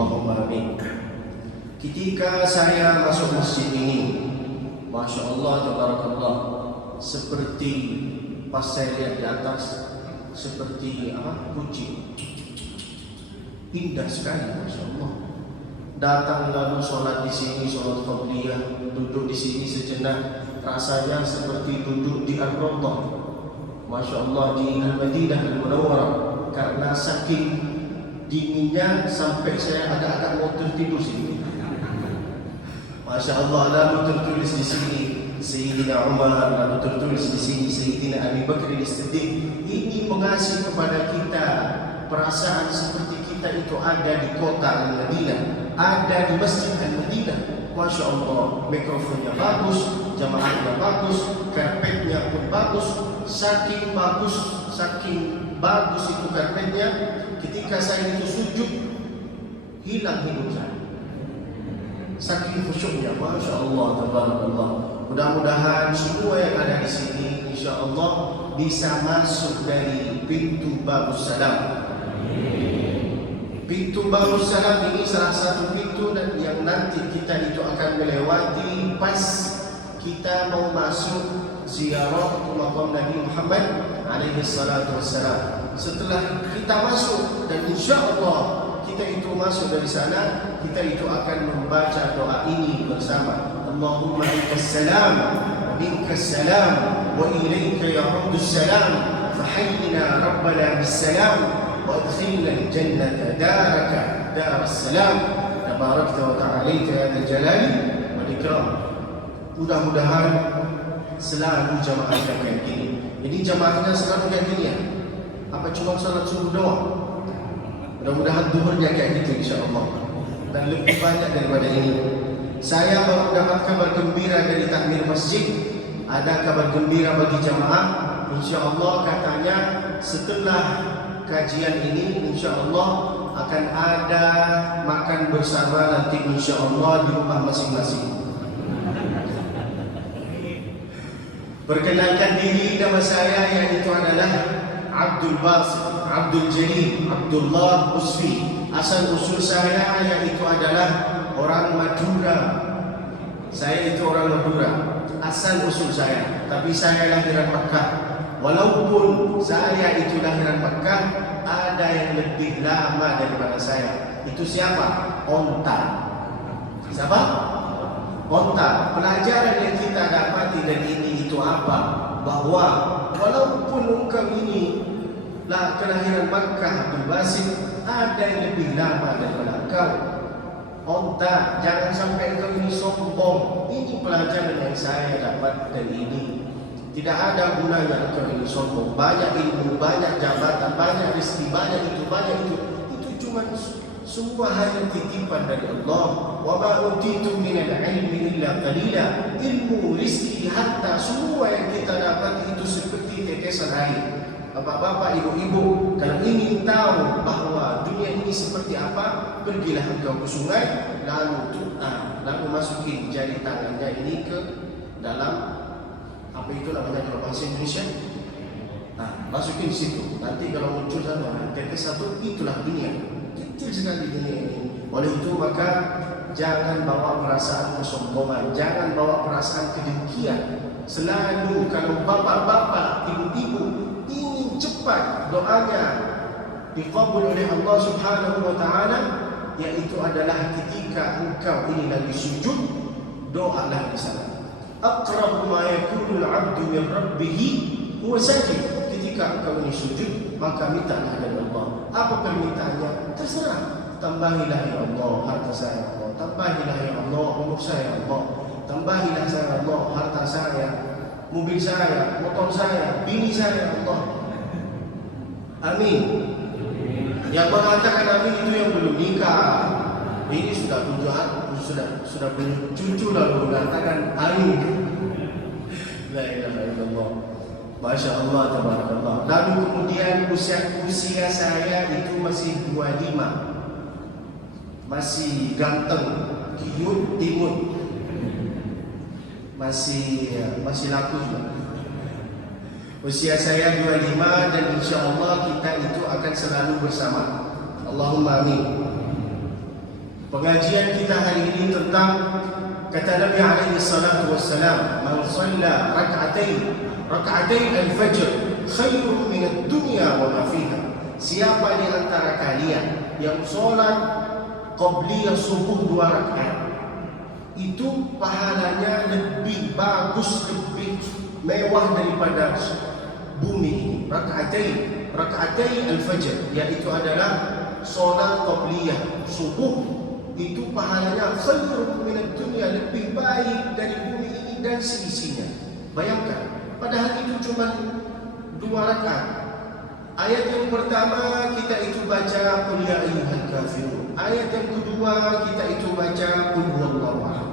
Allahumma amin. Ketika saya masuk masjid ini, Masya Allah, Tabarakallah, seperti pas saya lihat di atas, seperti kucing. Indah sekali, Masya Allah. Datang lalu sholat di sini, sholat qabliyah, duduk di sini sejenak, rasanya seperti duduk di Ar-Rawdah, Masya Allah, di Al-Madinah Al-Munawwarah. Karena saking dinginnya sampai saya agak-agak mau tertidur sini. Masya Allah, lalu tertulis di sini Sayyidina Umar, lalu tertulis di sini Sayyidina Abi Bakr As-Siddiq. Ini mengasih kepada kita perasaan seperti kita itu ada di kota Al-Madinah, ada di Masjid Al-Madinah. Masya Allah, mikrofonnya bagus, jamaahnya bagus, karpetnya pun bagus. Saking bagus itu karpetnya, ketika saya itu sujud, hilang hidup saya. Saking khusyuknya, Masya Allah, Tabarakallah. Mudah-mudahan semua yang ada di sini, Insya Allah bisa masuk dari pintu Babus Salam. Pintu Babus Salam ini salah satu pintu dan yang nanti kita itu akan melewati pas kita mau masuk ziarah ke makam Nabi Muhammad alaihi salatu wassalam. Setelah kita masuk dan Insya Allah kita itu masuk dari sana, kita itu akan membaca doa ini bersama. Allahumma antas salam wa minkas salam wa ilaika ya'udus salam fahayyina rabbana bis salam wa adkhilna al-jannata daraka daras salam tabarakta wa ta'alaita ya dzal jalali wal ikram. Mudah-mudahan selalu jamaahnya kayak gini. Jadi jamaahnya selalu kayak gini ya. Apa cuma salat subuh doang? Mudah-mudahan duhurnya kayak gitu insya-Allah dan lebih banyak daripada ini. Saya baru dapat kabar gembira dari takmir masjid. Ada kabar gembira bagi jamaah. Insya-Allah katanya setelah kajian ini insya-Allah akan ada makan bersama nanti insya-Allah di rumah masing-masing. Perkenalkan diri, nama saya yaitu adalah Abdul Basit, Abdul Jalil, Abdullah Usfi. Asal usul saya yaitu adalah orang Madura. Saya itu orang Madura, asal usul saya. Tapi saya lahiran Makkah. Walaupun saya itu lahiran Makkah, ada yang lebih lama daripada saya. Itu siapa? Onta. Siapa? Onta. Pelajaran yang kita dapati dari ini itu apa? Bahwa walaupun engkau ini kelahiran Makkah Abdul Basit, ada yang lebih lama daripada engkau. Onta, jangan sampai engkau ini sombong. Ini pelajaran yang saya dapat dari ini. Tidak ada gunanya engkau ini sombong. Banyak ilmu, banyak jabatan, banyak rezeki, banyak itu, banyak itu. Itu cuma semua hanya titipan dari Allah. Wa ma utitu minal ilmi illa qalila. Ilmu, rezeki, harta, semua yang kita dapat itu seperti tetesan air. Bapak-bapak, ibu-ibu, kalau ingin tahu bahwa dunia ini seperti apa, pergilah engkau ke sungai, lalu masukin jari tangannya ini ke dalam apa itu namanya kalau bahasa Indonesia, masukin di situ. Nanti kalau muncul tetes satu, itulah dunia. Kecil sekali dunia ini. Oleh itu maka jangan bawa perasaan kesombongan, jangan bawa perasaan kedengkian. Selalu kalau bapak-bapak, ibu-ibu ingin cepat doanya dikabul oleh Allah Subhanahu wa taala, yaitu adalah ketika engkau ini lagi sujud, doalah di sana. Aqrabu ma yakunu al-'abdu min rabbih huwa sajid. Ketika engkau ini sujud, maka mintalah dari Allah. Apa permintaannya? Terserah. Tambahilah ya Allah harta saya, Allah. Tambahilah ya Allah umur saya, Allah. Tambahilah saya Allah harta saya, mobil saya, motor saya, bini saya, Allah. Amin. Yang mengatakan amin itu yang belum nikah. Ini sudah sudah punya cucu lalu mengatakan amin. La ilaha illallah. Masya Allah, tabarakallah. Lalu kemudian usia saya itu masih 25. Masih ganteng, cute, imut. Masih laku juga. Usia saya 25 dan insya Allah kita itu akan selalu bersama. Allahumma amin. Pengajian kita hari ini tentang kata Nabi alaihi salatu wassalam, "Man shalla rak'atain al-fajr khairun min ad-dunya wa ma fiha." Siapa di antara kalian yang solat qabliyah subuh 2 rakaat, itu pahalanya lebih bagus, lebih mewah daripada bumi ini. Rak'atain al-fajr, yaitu adalah solat qabliyah subuh, itu pahalanya khairun minad dunya, lebih baik dari bumi ini dan seisinya. Bayangkan, padahal itu cuma 2 rakaat. Ayat yang pertama kita itu baca qul ya ayyuhal kafirun. Ayat yang kedua kita itu baca qul huwallahu ahad.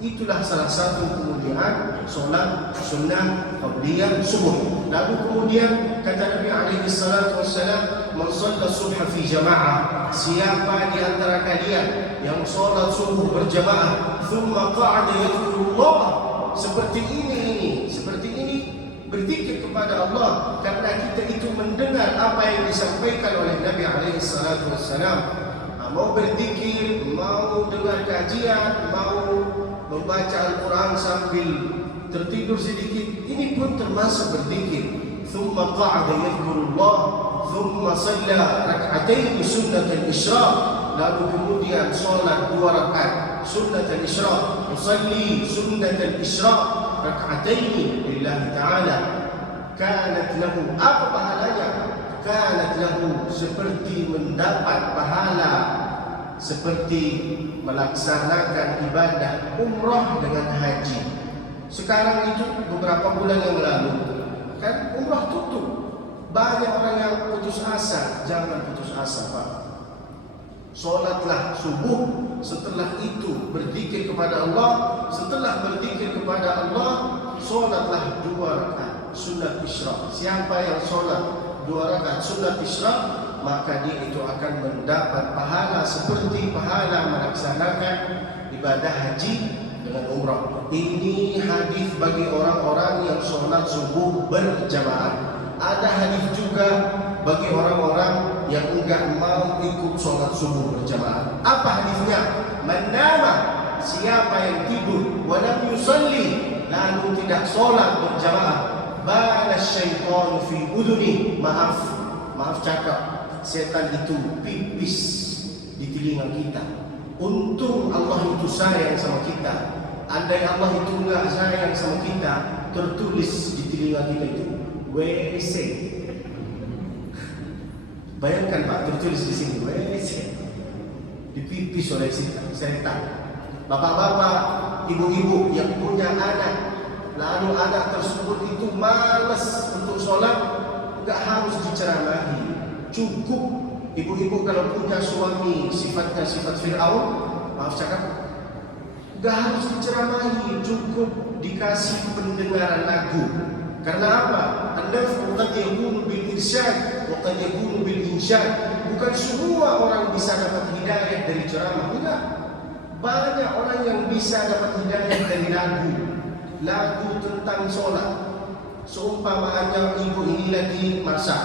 Itulah salah satu kemuliaan solat sunnah qabliyah subuh. Lalu kemudian kata Nabi alaihi salatu wassalam, "Man shalla subha fi jamaah." Siapa di antara kalian yang solat subuh berjamaah, thumma qa'ada yadhkurullah, seperti ini berzikir kepada Allah, karena kita itu mendengar apa yang disampaikan oleh Nabi alaihi salatu wassalam. Mau berzikir, mau dengar kajian, mau membaca Al-Quran sambil tertidur sedikit, ini pun termasuk berzikir. Thumma qa'ada yadhkurullah, thumma shalla rak'atain sunnat al-isyraq. Lalu kemudian solat 2 rakaat sunnat al-isyraq, usalli sunnat al-isyraq rak'atain lillahi ta'ala. Kanat lahu, apa pahalanya? Kanat lahu, seperti mendapat pahala seperti melaksanakan ibadah umrah dengan haji. Sekarang itu beberapa bulan yang lalu kan umrah tutup. Banyak orang yang putus asa. Jangan putus asa, Pak. Solatlah subuh, setelah itu berzikir kepada Allah. Setelah berzikir kepada Allah, solatlah 2 rakaat sunat isyraq. Siapa yang solat 2 rakaat sunat isyraq, maka dia itu akan mendapat pahala seperti pahala melaksanakan ibadah haji dengan umrah. Ini hadis bagi orang-orang yang solat subuh berjamaah. Ada hadis juga bagi orang-orang yang enggak mau ikut solat subuh berjamaah. Apa hadisnya? Man nama, siapa yang tidur, wa lam yusalli, lalu tidak solat berjamaah, bala syaitan fi udhuni, maaf cakap, setan itu pipis di telinga kita. Untung Allah itu sayang sama kita. Andai Allah itu enggak sayang sama kita, tertulis di telinga kita itu WC. Bayangkan Pak, tertulis di sini WC. Dipipis oleh setan. Bapak-bapak, ibu-ibu yang punya anak, lalu anak tersebut itu malas untuk sholat, enggak harus diceramahi. Cukup ibu-ibu kalau punya suami sifatnya sifat Fir'aun, maaf cakap, enggak harus diceramahi, cukup dikasih pendengaran lagu. Karena apa? An-naf'u qad yakunu bil irsyad wa qad yakunu bil insyad. Bukan semua orang bisa dapat hidayah dari ceramah, enggak. Banyak orang yang bisa dapat hidayah dari lagu tentang sholat. Seumpamanya ibu ini lagi masak,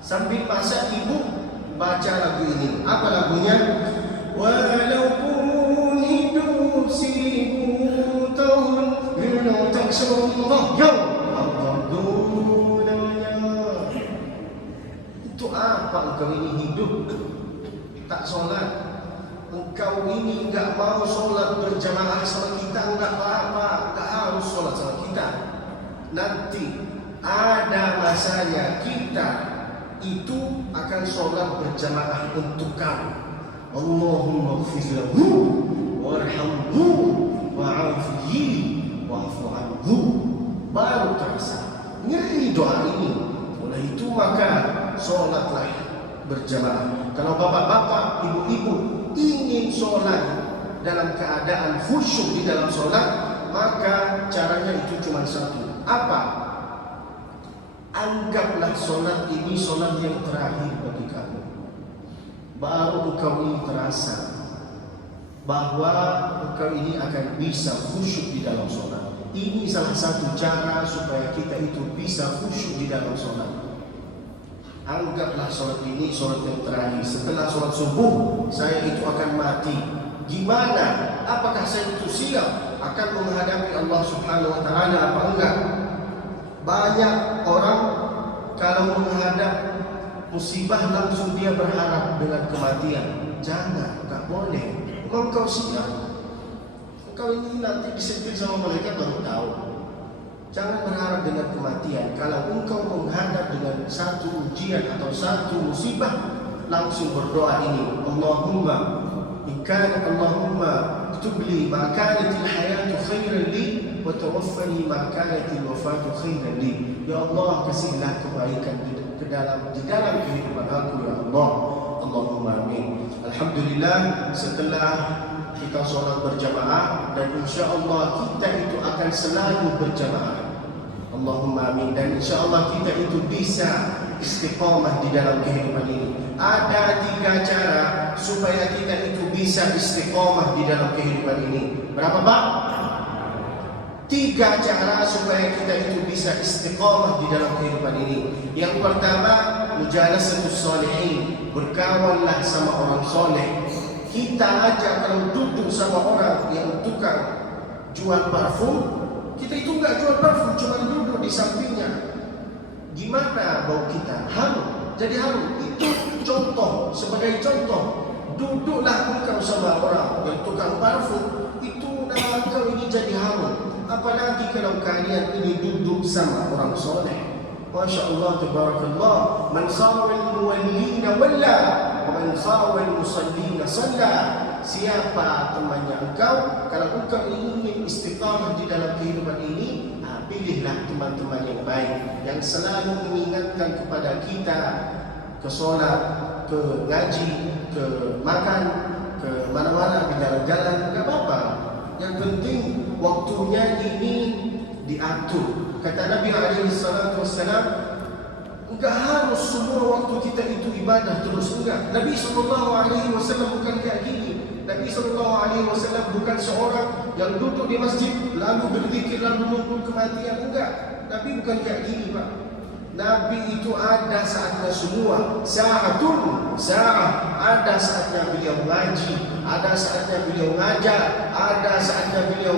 sambil masak ibu baca lagu ini. Apa lagunya? Walaupun hidup 1000 tahun, bila tak syurullah ya Allah gunanya. Itu apa engkau ini hidup tak sholat? Engkau ini enggak mau sholat berjamaah sama kita, enggak apa-apa, enggak harus sholat sama kita. Nanti ada masanya kita itu akan sholat berjamaah untuk kamu. Allahumma ighfir lahu warhamhu wa'afihi wa'fu anhu. Baru terasa ngeri doa ini. Oleh itu maka sholatlah berjamaah. Kalau bapak-bapak, ibu-ibu ingin sholat dalam keadaan khusyuk di dalam sholat, maka caranya itu cuma satu. Apa? Anggaplah sholat ini sholat yang terakhir bagi kamu. Baru engkau ini terasa bahwa engkau ini akan bisa khusyuk di dalam sholat. Ini salah satu cara supaya kita itu bisa khusyuk di dalam sholat. Anggaplah solat ini solat yang terakhir. Setelah solat subuh saya itu akan mati. Gimana? Apakah saya itu siap akan menghadapi Allah Subhanahu Wa Taala apa enggak? Banyak orang kalau menghadap musibah langsung dia berharap dengan kematian. Jangan, tak boleh. Kalau kau siap, kau ini nanti disentil sama malaikat baru tahu. Jangan berharap dengan kematian. Kalau engkau menghadap dengan satu ujian atau satu musibah, langsung berdoa ini, Allahumma in kana Allahumma اكتب لي ما كانت الحياة خيرا لي وتوفني ما كانت الوفاة خيرا لي. Ya Allah, kasihlah kebaikan di dalam kehidupan aku, ya Allah. Allahumma amin. Alhamdulillah, setelah kita sholat berjamaah dan insya-Allah kita itu akan selalu berjamaah. Allahumma amin. Dan insya-Allah kita itu bisa istiqamah di dalam kehidupan ini. Ada 3 cara supaya kita itu bisa istiqamah di dalam kehidupan ini. Berapa, Pak? 3 cara supaya kita itu bisa istiqamah di dalam kehidupan ini. Yang pertama, mujalasatus sholihin, berkawanlah sama orang soleh. Kita aja kalau duduk sama orang yang tukang jual parfum, kita itu enggak jual parfum, cuma duduk di sampingnya. Gimana bau kita? Harum. Jadi harum. Itu contoh, sebagai contoh. Duduklah engkau sama orang yang tukang parfum, itu nama engkau ini jadi harum. Apalagi kalau kalian ini duduk sama orang soleh. Masya Allah, tabarakallah. Man sawal muwallina walla, wa man sawal musallina salla. Siapa temannya engkau, kalau engkau ingin istiqamah di dalam kehidupan ini, pilihlah teman-teman yang baik, yang selalu mengingatkan kepada kita ke solat, ke ngaji, ke makan, ke mana-mana, ke jalan-jalan, enggak apa-apa. Yang penting waktunya ini diatur. Kata Nabi SAW, enggak harus semua waktu kita itu ibadah terus, enggak. Nabi SAW bukan kayak gini. Nabi SAW bukan seorang yang duduk di masjid lalu berzikir lalu menunggu kematian, enggak. Nabi bukan kayak gini, Pak. Nabi itu ada saatnya semua. Sa'atun, sa'ah. Ada saatnya beliau ngaji, ada saatnya beliau ngajar, ada saatnya beliau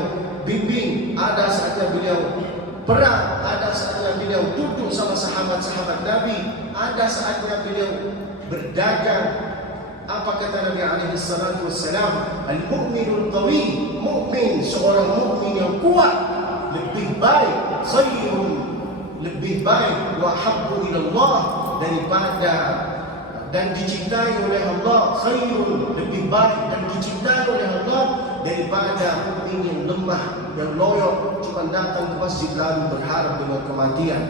bimbing, ada saatnya beliau perang, ada saatnya beliau duduk sama sahabat-sahabat Nabi, ada saatnya beliau berdagang. Apa kata Nabi alaihi salatu wassalam? Al-mu'minul qawi, mu'min, seorang mu'min yang kuat lebih baik, khairun, lebih baik, wa habbu ila Allah, daripada dan dicintai oleh Allah, khairun, lebih baik dan dicintai oleh Allah daripada mu'min yang lemah, yang loyo, cuma datang ke masjid lalu berharap dengan kematian.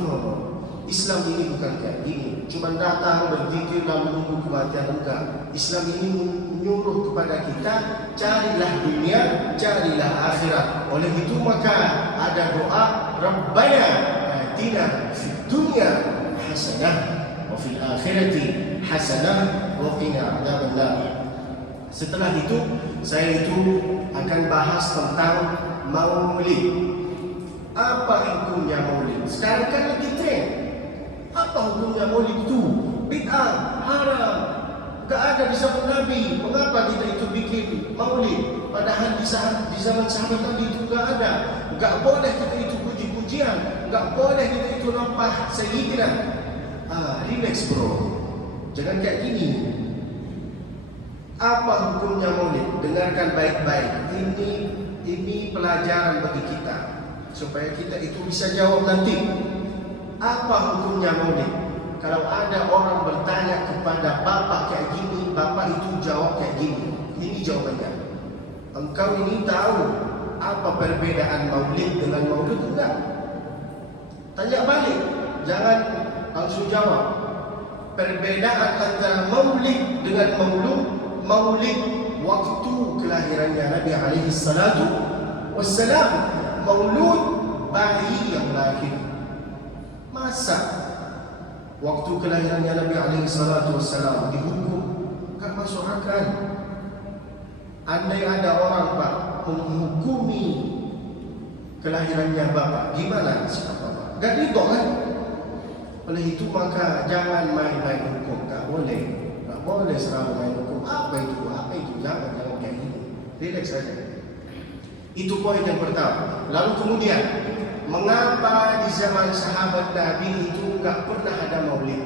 No. Islam ini bukan kayak gini, cuma datang berzikir dan menunggu kematian, enggak. Islam ini menyuruh kepada kita, carilah dunia, carilah akhirat. Oleh itu maka ada doa, Rabbana atina fid dunya hasanah wa fil akhirati hasanah wa qina adzabannar. Setelah itu saya itu akan bahas tentang maulid. Apa hukumnya maulid? Sekarang kan lagi tren. Apa hukumnya maulid itu? Bid'ah, haram, enggak ada di zaman Nabi. Mengapa kita itu bikin maulid? Padahal di zaman sahabat Nabi itu enggak ada. Enggak boleh kita itu puji-pujian, enggak boleh kita itu nampah sayyidina. Relax bro, jangan kayak gini. Apa hukumnya maulid? Dengarkan baik-baik. Ini pelajaran bagi kita supaya kita itu bisa jawab nanti. Apa hukumnya maulid? Kalau ada orang bertanya kepada bapak kayak gini, bapak itu jawab kayak gini. Ini jawabannya. Engkau ini tahu apa perbedaan maulid dengan maulud enggak? Tanya balik, jangan langsung jawab. Perbedaan antara maulid dengan maulud, maulid waktu kelahirannya Nabi alaihi salatu wassalam, maulud bayi yang lahir. Masa waktu kelahirannya Nabi alaihi salatu wassalam dihukum? Enggak masuk akal. Andai ada orang Pak menghukumi kelahirannya bapak, gimana sikap bapak? Enggak ridho kan? Oleh itu maka jangan main-main hukum. Tak boleh selalu main hukum. Apa itu, jangan kayak gini. Relax saja. Itu poin yang pertama. Lalu kemudian, mengapa di zaman sahabat Nabi itu enggak pernah ada maulid?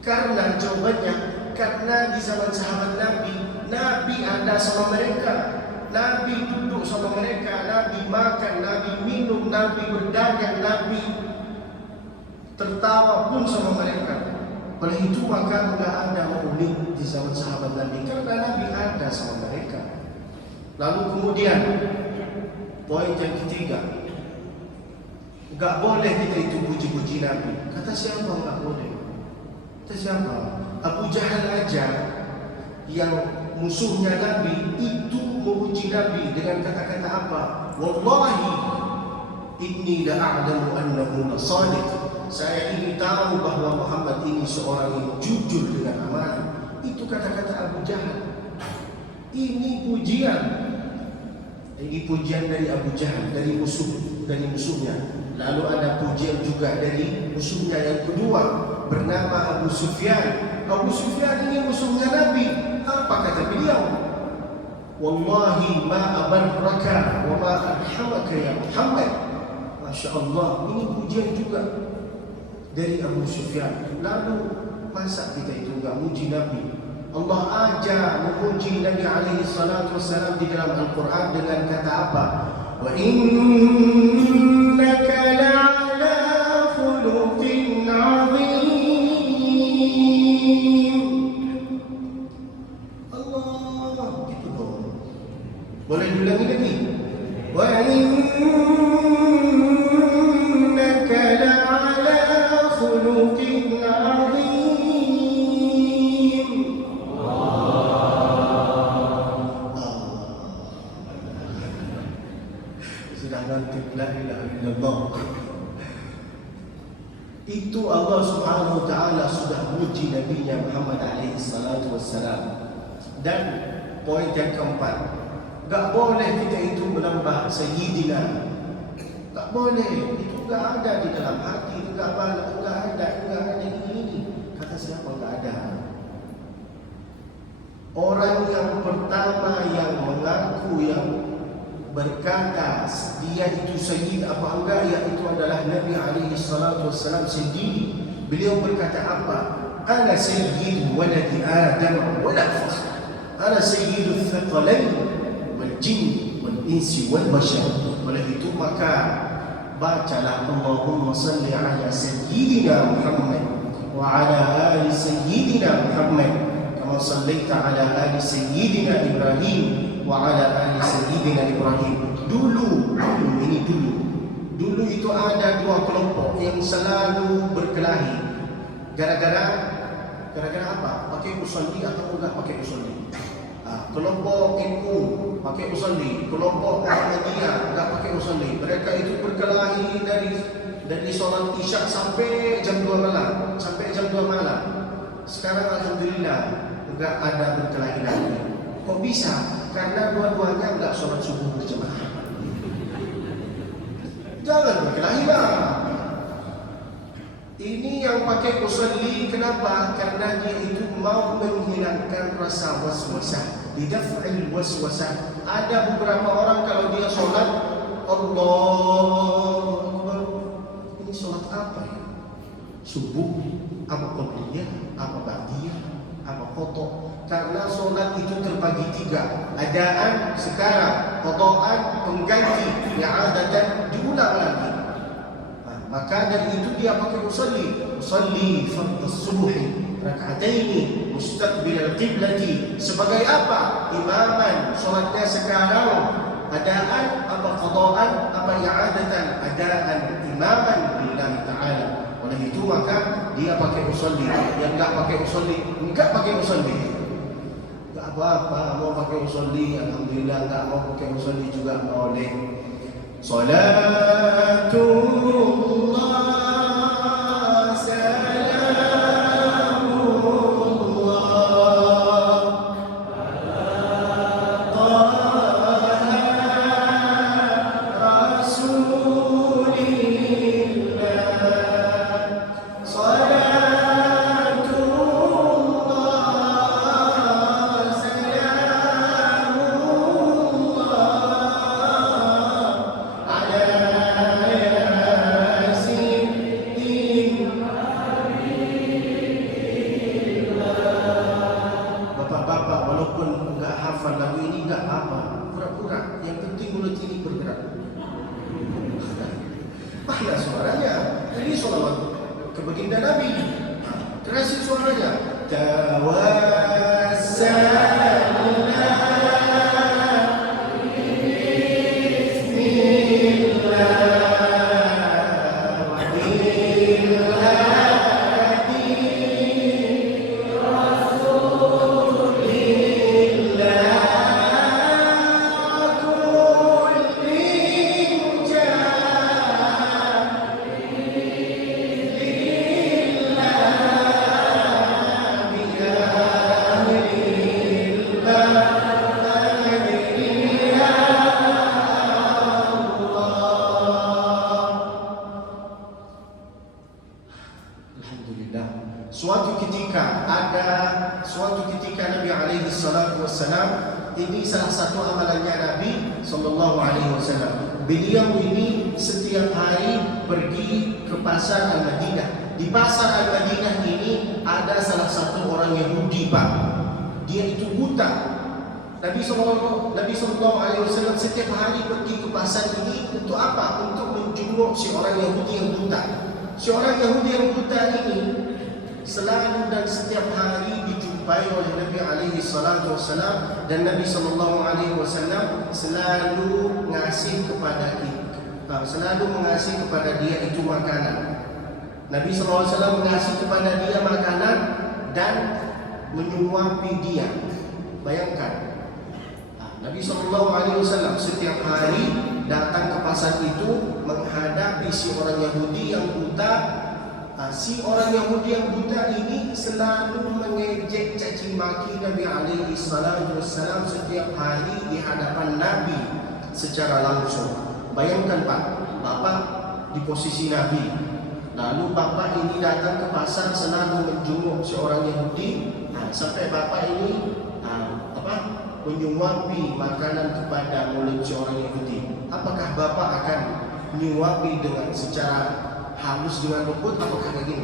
Karena jawabannya, karena di zaman sahabat Nabi ada sama mereka. Nabi duduk sama mereka, Nabi makan, Nabi minum, Nabi berdagang, Nabi tertawa pun sama mereka. Oleh itu maka enggak ada maulid di zaman sahabat Nabi, karena Nabi ada sama mereka. Lalu kemudian poin yang ketiga, enggak boleh kita itu puji-puji Nabi. Kata siapa enggak boleh? Kata siapa? Abu Jahal aja yang musuhnya Nabi itu memuji Nabi dengan kata-kata apa? Wallahi inni la'alamu annahu lasadiq. Saya ini tahu bahwa Muhammad ini seorang yang jujur dengan amanah. Itu kata-kata Abu Jahal. Ini pujian dari Abu Jahal, dari musuhnya. Lalu ada pujian juga dari musuhnya yang kedua, bernama Abu Sufyan. Abu Sufyan ini musuhnya Nabi. Apa kata beliau? Wallahi ma abarraka wa ma arhamaka ya Muhammad. Masya Allah, ini pujian juga dari Abu Sufyan. Lalu masa kita itu enggak muji Nabi? Allah aja memuji Nabi alaihi salatu wassalam di dalam Al-Quran dengan kata apa? Wa innaka la'ala khuluqin 'azim. Allah, gitu dong. Boleh diulangi lagi? Wa innaka la'ala khuluqin 'azim. La ilaha illallah. Itu Allah Subhanahu wa taala sudah memuji Nabi-Nya Muhammad alaihi salatu wassalam. Dan poin yang keempat, enggak boleh kita itu menambah sayyidina. Enggak boleh. Itu enggak ada di dalam hati, enggak ada ini. Kata siapa enggak ada? Orang yang pertama yang mengaku, yang berkata dia itu sayyid apa enggak, yaitu adalah Nabi alaihi salatu wassalam sendiri. Beliau berkata apa? Ana sayyid waladi Adam wa la fakhr. Ana sayyidul thaqalain wal jin wal insi wal bashar. Oleh itu maka bacalah Allahumma salli ala sayyidina Muhammad wa ala ali sayyidina Muhammad kama sallaita ala ali sayyidina Ibrahim wa ala ali sayyidina Ibrahim. Dulu itu ada dua kelompok yang selalu berkelahi. Gara-gara apa? Pakai usolli atau enggak pakai usolli. Kelompok NU pakai usolli, kelompok Ahmadiyah enggak pakai usolli. Mereka itu berkelahi dari sholat Isya sampai jam 2 malam, Sekarang alhamdulillah enggak ada berkelahi lagi. Kok bisa? Karena dua-duanya enggak sholat subuh berjamaah. Jangan berkelahi lah. Ini yang pakai usolli, kenapa? Karena dia itu mau menghilangkan rasa waswasah, didaf'il waswasah. Ada beberapa orang kalau dia sholat, Allahu Akbar. Ini sholat apa ya? Subuh, apa qabliyah, apa ba'diyah, apa qada'? Karena solat itu terbagi 3. Adaan sekarang, qada'an pengganti, i'adatan diulang lagi. Maka dari itu dia pakai usalli fardhu subuhi rak'ataini mustaqbil al-qiblati. Sebagai apa? Imaman. Solatnya sekarang adaan apa qada'an apa i'adatan? Adaan imaman lillahi ta'ala. Oleh itu maka dia pakai usalli. Yang enggak pakai usalli apa-apa, mau pakai usolli alhamdulillah, enggak mau pakai usolli juga boleh. Salatullah salamullah ala Rasulillah walaupun enggak hafal lagu ini enggak apa, pura-pura. Yang penting mulut ini bergerak. Mana suaranya? Ini sholawat ke baginda Nabi. Kerasa suaranya. Tawassalna suatu ketika Nabi alaihi salatu wassalam, ini salah satu amalannya Nabi sallallahu alaihi wasallam. Beliau ini setiap hari pergi ke pasar Al-Madinah. Di pasar Al-Madinah ini ada salah satu orang Yahudi, Pak. Dia itu buta. Nabi sallallahu alaihi wasallam setiap hari pergi ke pasar ini untuk apa? Untuk menjenguk si orang Yahudi yang buta. Si orang Yahudi yang buta ini selalu dan setiap hari dijumpai oleh Nabi alaihi salatu wassalam, dan Nabi sallallahu alaihi wasallam selalu ngasih kepada dia itu makanan. Nabi sallallahu alaihi wasallam mengasih kepada dia makanan dan menyuapi dia. Bayangkan, Nabi sallallahu alaihi wasallam setiap hari datang ke pasar itu menghadapi si orang Yahudi yang buta. Si orang Yahudi yang buta ini selalu mengejek caci maki Nabi alaihi salatu wassalam setiap hari di hadapan Nabi secara langsung. Bayangkan, Pak, Bapak di posisi Nabi, lalu Bapak ini datang ke pasar selalu menjenguk seorang Yahudi, sampai Bapak ini menyuapi makanan kepada mulut seorang Yahudi. Apakah Bapak akan menyuapi dengan secara halus dengan lembut, apakah kayak gini?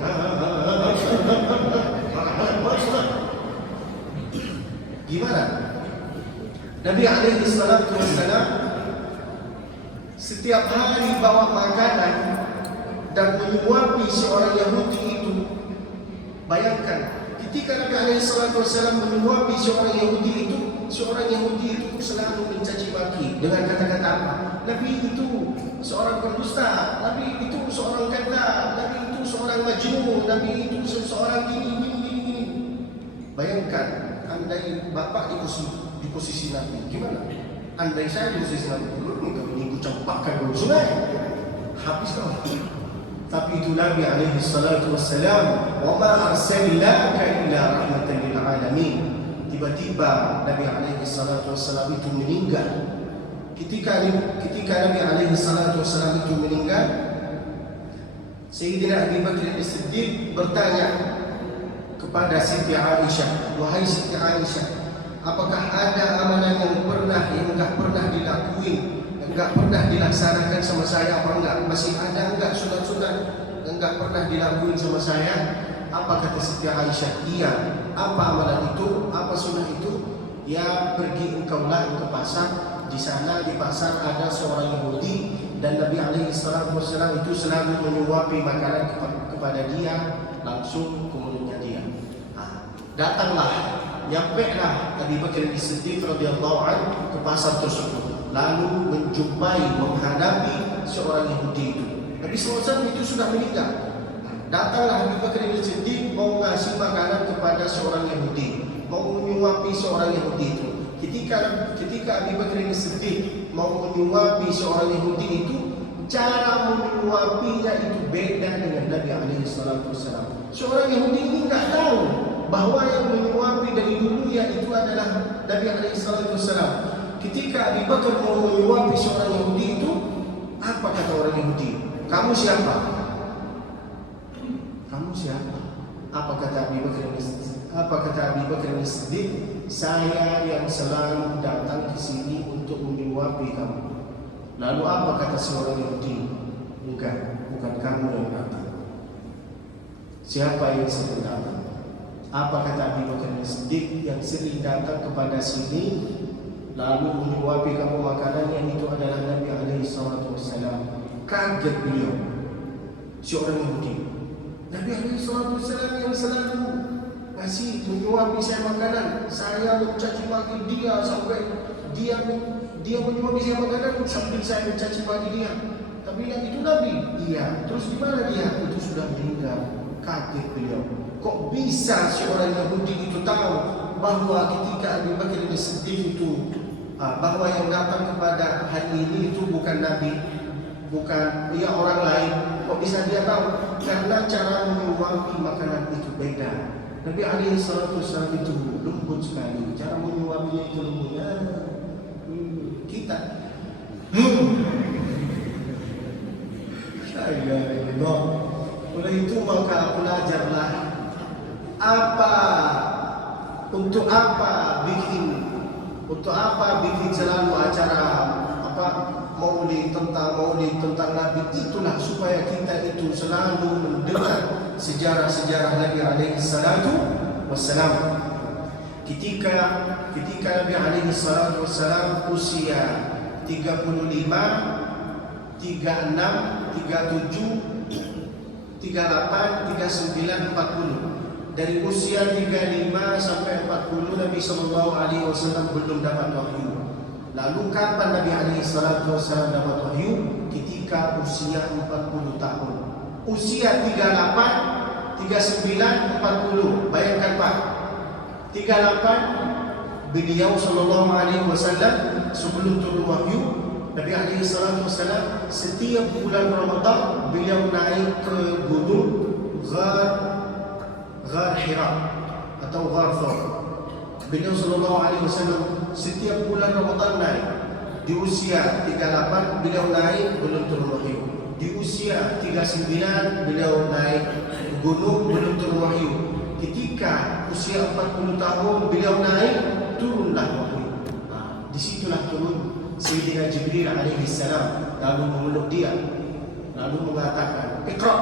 Gimana? Nabi alaihi salatu wassalam setiap hari bawa makanan dan menyuapi seorang Yahudi itu. Bayangkan, ketika Nabi alaihi salatu wassalam menyuapi seorang Yahudi itu selalu mencaci maki dengan kata-kata apa? Nabi itu seorang pendusta, Nabi itu seorang kata, Nabi itu seorang majnun, Nabi itu seseorang gini. Bayangkan, andai Bapak di posisi Nabi, gimana? Andai saya di posisi Nabi, ini kucampakkan dulu sungai, habis kau. Tapi itu Nabi alaihi salatu wassalam, wa ma arsalnaka illa rahmatan lil alamin. Tiba-tiba Nabi alaihi salatu wassalam itu meninggal. Ketika Nabi alaihi salatu wassalam itu meninggal, Sayyidina Abi Bakr As-Siddiq bertanya kepada Siti Aisyah, "Wahai Siti Aisyah, apakah ada amalan yang enggak pernah dilakuin, enggak pernah dilaksanakan sama saya apa enggak? Masih ada enggak sunat-sunat enggak pernah dilakuin sama saya?" Apa kata Siti Aisyah? "Iya." Apa amalan itu? Apa sunnah itu? Ya, pergi engkaulah ke pasar. Di sana di pasar ada seorang Yahudi, dan Nabi alaihi salatu wassalam itu selalu menyuapi makanan kepada dia langsung ke mulutnya dia. Datanglah, nyampailah Abu Bakar As-Siddiq radhiyallahu anhu ke pasar tersebut, lalu menghadapi seorang Yahudi itu. Nabi SAW itu sudah meninggal. Datanglah Abu Bakar As-Siddiq mau ngasih makanan kepada seorang Yahudi, mau menyuapi seorang Yahudi itu. Ketika Abu Bakar As-Siddiq mau menyuapi seorang Yahudi itu, cara menyuapinya itu beda dengan Nabi alaihi salatu wassalam. Seorang Yahudi ini enggak tahu bahwa yang menyuapi dari dulu itu adalah Nabi alaihi salatu wassalam. Ketika Abu Bakar mau menyuapi seorang Yahudi itu, apa kata orang Yahudi? "Kamu siapa?" "Kamu siapa?" Apa kata Abu Bakar As-Siddiq? "Saya yang selalu datang ke sini untuk menyuapi kamu." Lalu apa kata seorang Yahudi? "Bukan kamu yang datang. Siapa yang sedang datang?" Apa kata Abu Bakar As-Siddiq yang sering datang kepada sini lalu menyuapi kamu makanan yang itu adalah Nabi alaihi salatu wassalam. Kaget beliau, si orang Yahudi. Nabi alaihi salatu wassalam yang selalu kasih menyuapi saya makanan, saya mencaci maki dia sampai dia menyuapi saya makanan sambil saya mencaci maki dia. Tapi yang itu Nabi, iya. Terus di mana dia? Itu sudah meninggal. Kaget beliau. Kok bisa si orang Yahudi itu tahu bahwa ketika Abu Bakar As-Siddiq itu bahwa yang datang kepada hari ini itu bukan Nabi, bukan dia orang lain. Kok bisa dia tahu? Karena cara menyuapi makanan itu beda. Nabi alaihi salatu wasallam itu lembut sekali. Cara menyuapinya itu lembut. Kita oleh itu maka belajarlah untuk apa bikin selalu acara maulid tentang Nabi. Itulah supaya kita itu selalu mendengar sejarah-sejarah Nabi alaihi salatu wassalam. Ketika Nabi alaihi salatu wassalam usia 35, 36, 37, 38, 39, 40. Dari usia 35 sampai 40 Nabi sallallahu alaihi wasallam belum dapat wahyu. Lalu kapan Nabi alaihi salatu wasallam dapat wahyu? Ketika usia 40 tahun. Usia 38, 39, 40. Bayangkan Pak. 38 beliau sallallahu alaihi wasallam sebelum turun wahyu, Nabi alaihi salatu wasallam setiap bulan Ramadan beliau naik ke gunung Ghar Hira atau Ghar Thawr. Beliau sallallahu alaihi wasallam setiap bulan Ramadan naik. Di usia 38 beliau naik belum turun wahyu. Di usia 39 beliau naik gunung belum turun wahyu. Ketika usia 40 tahun beliau naik turunlah wahyu. Disitulah turun Sayyidina Jibril alaihi salam lalu memeluk dia lalu mengatakan Iqra.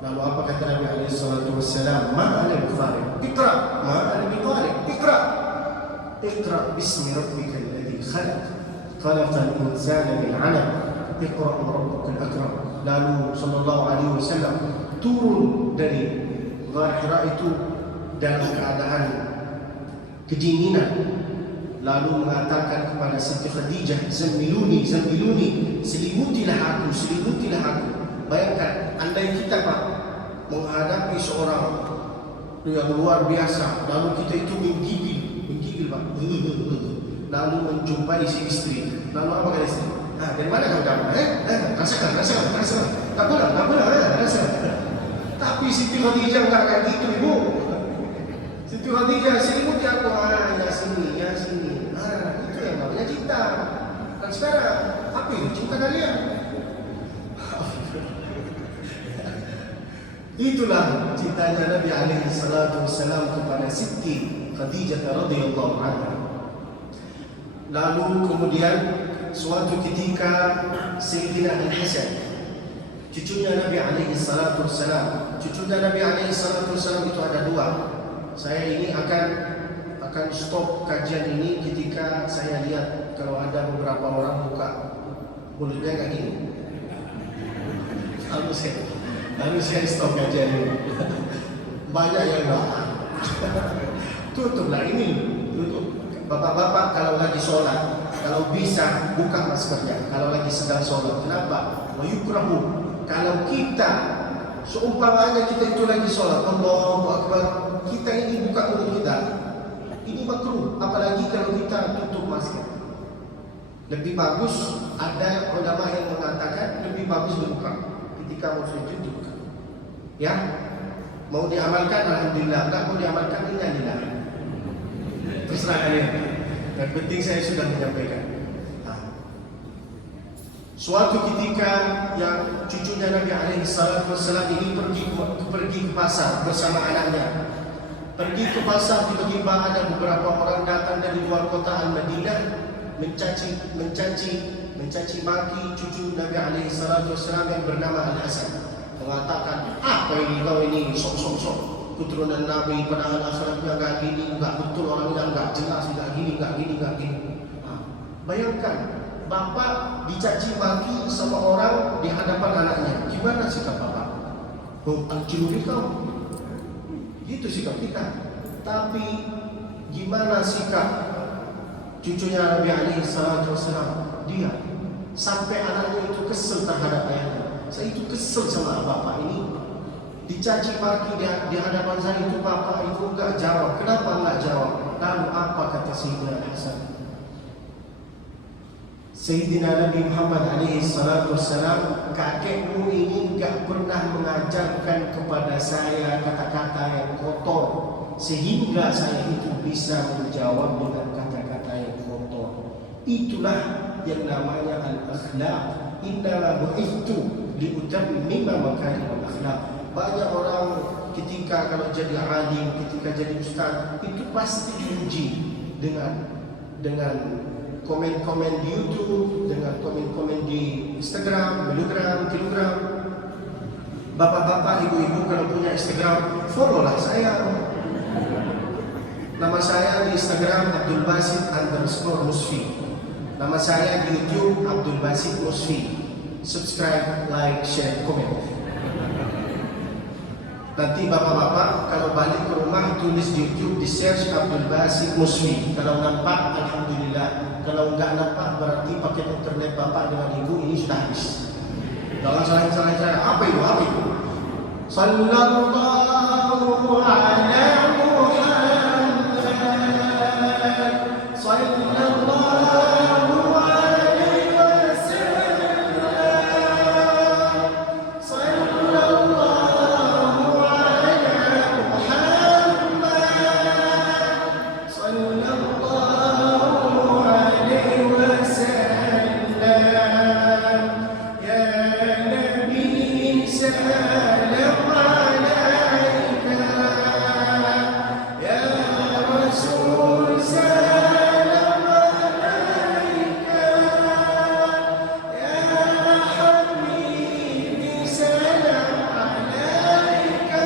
Lalu apa kata Nabi alaihi salatu wassalam? Ma ana biqari. Iqra. Ma ana biqari. Iqra. Iqra bismi rabbikal ladzi khalaq. Khalaqal insana min 'alaq. Iqra rabbukal akram. Lalu sallallahu alaihi wasallam turun dari Ghar Hira itu dalam keadaan kedinginan. Lalu mengatakan kepada Siti Khadijah, Zammiluni, selimutilah aku. Bayangkan, andai kita Pak menghadapi seorang yang luar biasa, lalu kita itu menggigil Pak, lalu menjumpai si istri, lalu apa kata istri? Dari mana kau dapat? Rasakan. Tak boleh, rasakan. Tapi Siti Khadijah enggak kayak gitu Ibu. Siti Khadijah selimuti aku, ya sini. Itu yang namanya cinta. Dan sekarang, apa itu cinta kalian? Itulah cintanya Nabi alaihi salatu wassalam kepada Siti Khadijah radhiyallahu anha. Lalu kemudian suatu ketika Sayyidina Al-Hasan, cucunya Nabi alaihi salatu wassalam. Cucunya Nabi alaihi salatu wassalam itu ada dua. Saya ini akan stop kajian ini ketika saya lihat kalau ada beberapa orang buka mulutnya kayak gini. Lalu saya stop kajian ini. Banyak yang enggak. Tutuplah ini. Tutup. Bapak-bapak kalau lagi sholat, kalau bisa buka maskernya. Kalau lagi sedang sholat, kenapa? Wa yukrahu. Kalau kita seumpamanya kita itu lagi sholat, Allahu Akbar, kita ini buka mulut kita. Ini makruh, apalagi kalau kita tutup masker. Lebih bagus, ada ulama yang mengatakan lebih bagus dibuka. Ketika mau sujud dibuka. Ya, mau diamalkan alhamdulillah, enggak mau diamalkan innalillah. Terserah kalian. Yang penting saya sudah menyampaikan. Suatu ketika yang cucunya Nabi alaihi salatu wassalam ini pergi ke pasar bersama anaknya. Pergi ke pasar, tiba-tiba ada beberapa orang datang dari luar kota Al-Madinah mencaci maki cucu Nabi alaihi salatu wassalam yang bernama Al-Hasan. Mengatakan, apa ini kau ini sok. keturunan Nabi, padahal akhlaknya nggak gini, nggak betul, orangnya nggak jelas, nggak gini. Bayangkan, bapak dicaci maki sama orang di hadapan anaknya, gimana sikap bapak? Mencuri kau, gitu sikap kita. Tapi gimana sikap cucunya Nabi alaihi salatu wassalam? Dia sampai anaknya itu kesel terhadap ayahnya. Saya itu kesel sama bapak ini, dicaci maki di hadapan saya itu, bapak itu enggak jawab. Kenapa enggak jawab? Lalu apa kata Sayyidina Hasan? Sayyidina Nabi Muhammad alaihi salatu wassalam, kakekmu ini enggak pernah mengajarkan kepada saya kata-kata yang kotor sehingga saya itu bisa menjawab dengan kata-kata yang kotor. Itulah yang namanya al-akhlaq. Innama bu'ithtu liutammima makarimul akhlaq. Banyak orang ketika kalau jadi alim, ketika jadi ustaz, itu pasti diuji dengan komen-komen di YouTube, dengan komen-komen di Instagram, Telegram. Bapak-bapak, ibu-ibu kalau punya Instagram, follow lah saya. Nama saya di Instagram Abdul Basit _Musfi. Nama saya di YouTube Abdul Basit Musfi. Subscribe, like, share, komen. Nanti bapak-bapak kalau balik ke rumah tulis di YouTube, di search Abdul Basit Musfi. Kalau nampak, alhamdulillah. Kalau enggak nampak, berarti paket internet bapak dengan ibu ini sudah habis. Jangan salah cara. Apa itu? Sallallahu ala Muhammad, sallallahu alaihi wasallam, sallallahu ala Muhammad, sallallahu alaihi wasallam. Ya Nabi salam alaika, ya Rasul salam alaika, ya Habibi salam alaika,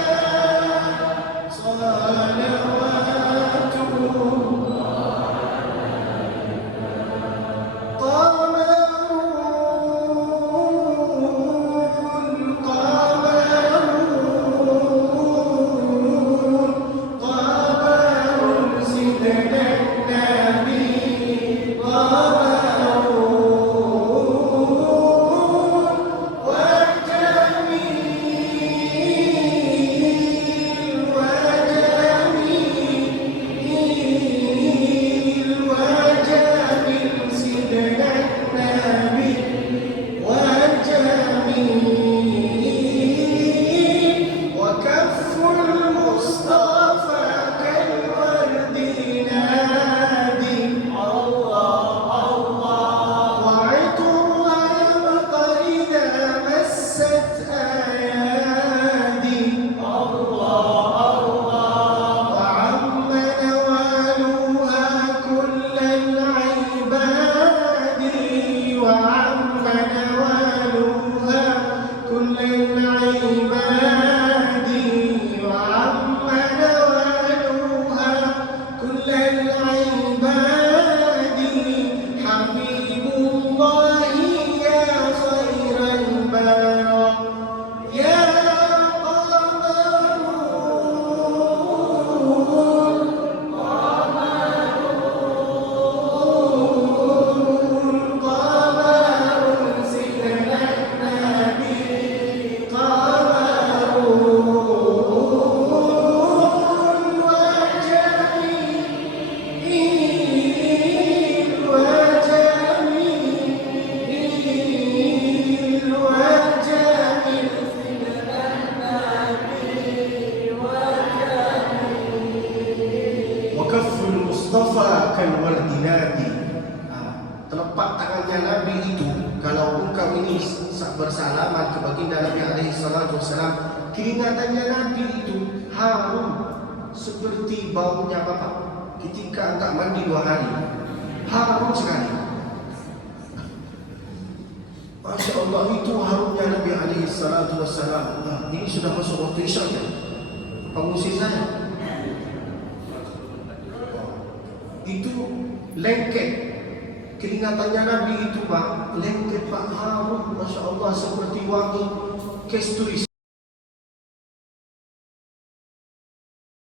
telapak tangannya Nabi itu, kalau engkau ini bersalaman ke baginda Nabi alaihi salatu wassalam, keringatannya Nabi itu harum seperti baunya bapak ketika enggak mandi 2 hari. Harum sekali. Masya Allah, itu harumnya Nabi alaihi salatu wassalam. Ini sudah masuk waktu isya ya. Pengusir saya. Itu lengket. Keringatannya Nabi itu Pak, lengket Pak, harum, Masya Allah, seperti wangi kasturi.